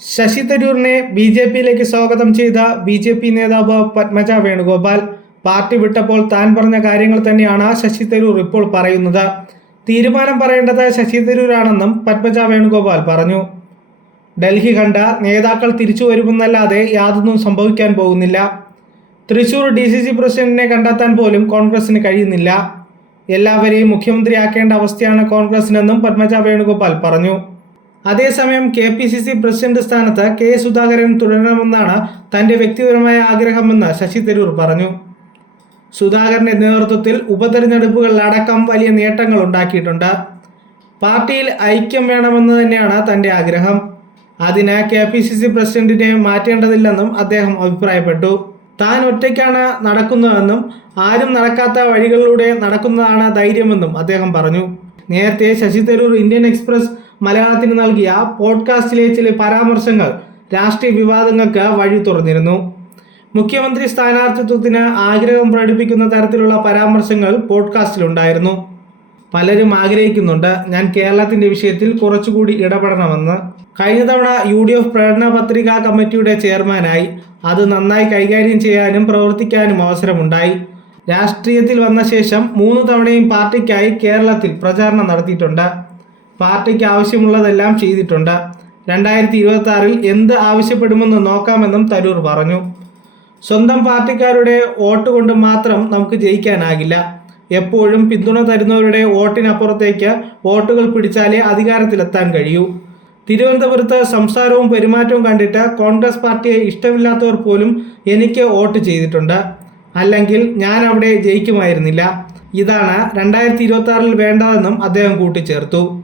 ശശി തരൂരിനെ B J പിയിലേക്ക് സ്വാഗതം ചെയ്ത ബി ജെ പി നേതാവ് പത്മജ വേണുഗോപാൽ പാർട്ടി വിട്ടപ്പോൾ താൻ പറഞ്ഞ കാര്യങ്ങൾ തന്നെയാണ് ശശി തരൂർ ഇപ്പോൾ പറയുന്നത്. തീരുമാനം പറയേണ്ടത് ശശി തരൂരാണെന്നും പത്മജ വേണുഗോപാൽ പറഞ്ഞു. ഡൽഹി കണ്ട നേതാക്കൾ തിരിച്ചു വരുമെന്നല്ലാതെ യാതൊന്നും സംഭവിക്കാൻ പോകുന്നില്ല. തൃശൂർ ഡി സി സി പ്രസിഡന്റിനെ കണ്ടെത്താൻ പോലും കോൺഗ്രസിന് കഴിയുന്നില്ല. എല്ലാവരെയും മുഖ്യമന്ത്രിയാക്കേണ്ട അവസ്ഥയാണ് കോൺഗ്രസിനെന്നും പത്മജ വേണുഗോപാൽ പറഞ്ഞു. അതേസമയം K P C C president സ്ഥാനത്ത് കെ സുധാകരൻ തുടരണമെന്നാണ് തന്റെ വ്യക്തിപരമായ ആഗ്രഹമെന്ന് ശശി തരൂർ പറഞ്ഞു. സുധാകരന്റെ നേതൃത്വത്തിൽ ഉപതെരഞ്ഞെടുപ്പുകളിലടക്കം വലിയ നേട്ടങ്ങൾ ഉണ്ടാക്കിയിട്ടുണ്ട്. പാർട്ടിയിൽ ഐക്യം വേണമെന്ന് തന്നെയാണ് തന്റെ ആഗ്രഹം. അതിന് കെ പി സി സി പ്രസിഡന്റിനെ മാറ്റേണ്ടതില്ലെന്നും അദ്ദേഹം അഭിപ്രായപ്പെട്ടു. താൻ ഒറ്റയ്ക്കാണ് നടക്കുന്നതെന്നും ആരും നടക്കാത്ത വഴികളിലൂടെ നടക്കുന്നതാണ് ധൈര്യമെന്നും അദ്ദേഹം പറഞ്ഞു. നേരത്തെ ശശി തരൂർ ഇന്ത്യൻ എക്സ്പ്രസ് മലയാളത്തിന് നൽകിയ പോഡ്കാസ്റ്റിലെ ചില പരാമർശങ്ങൾ രാഷ്ട്രീയ വിവാദങ്ങൾക്ക് വഴി തുറന്നിരുന്നു. മുഖ്യമന്ത്രി സ്ഥാനാർത്ഥിത്വത്തിന് ആഗ്രഹം പ്രകടിപ്പിക്കുന്ന തരത്തിലുള്ള പരാമർശങ്ങൾ പോഡ്കാസ്റ്റിലുണ്ടായിരുന്നു. പലരും ആഗ്രഹിക്കുന്നുണ്ട് ഞാൻ കേരളത്തിന്റെ വിഷയത്തിൽ കുറച്ചുകൂടി ഇടപെടണമെന്ന്. കഴിഞ്ഞ തവണ യു ഡി എഫ് പ്രകടന പത്രികാ കമ്മിറ്റിയുടെ ചെയർമാനായി അത് നന്നായി കൈകാര്യം ചെയ്യാനും പ്രവർത്തിക്കാനും അവസരമുണ്ടായി. രാഷ്ട്രീയത്തിൽ വന്ന ശേഷം മൂന്ന് തവണയും പാർട്ടിക്കായി കേരളത്തിൽ പ്രചാരണം നടത്തിയിട്ടുണ്ട്. പാർട്ടിക്ക് ആവശ്യമുള്ളതെല്ലാം ചെയ്തിട്ടുണ്ട്. രണ്ടായിരത്തി ഇരുപത്തി ആറിൽ എന്ത് ആവശ്യപ്പെടുമെന്ന് നോക്കാമെന്നും തരൂർ പറഞ്ഞു. സ്വന്തം പാർട്ടിക്കാരുടെ വോട്ട് കൊണ്ട് മാത്രം നമുക്ക് ജയിക്കാനാകില്ല. എപ്പോഴും പിന്തുണ തരുന്നവരുടെ വോട്ടിനപ്പുറത്തേക്ക് വോട്ടുകൾ പിടിച്ചാലേ അധികാരത്തിലെത്താൻ കഴിയൂ. തിരുവനന്തപുരത്ത് സംസാരവും പെരുമാറ്റവും കണ്ടിട്ട് കോൺഗ്രസ് പാർട്ടിയെ ഇഷ്ടമില്ലാത്തവർ പോലും എനിക്ക് വോട്ട് ചെയ്തിട്ടുണ്ട്. അല്ലെങ്കിൽ ഞാൻ അവിടെ ജയിക്കുമായിരുന്നില്ല. ഇതാണ് രണ്ടായിരത്തി ഇരുപത്തി ആറിൽ വേണ്ടതെന്നും അദ്ദേഹം കൂട്ടിച്ചേർത്തു.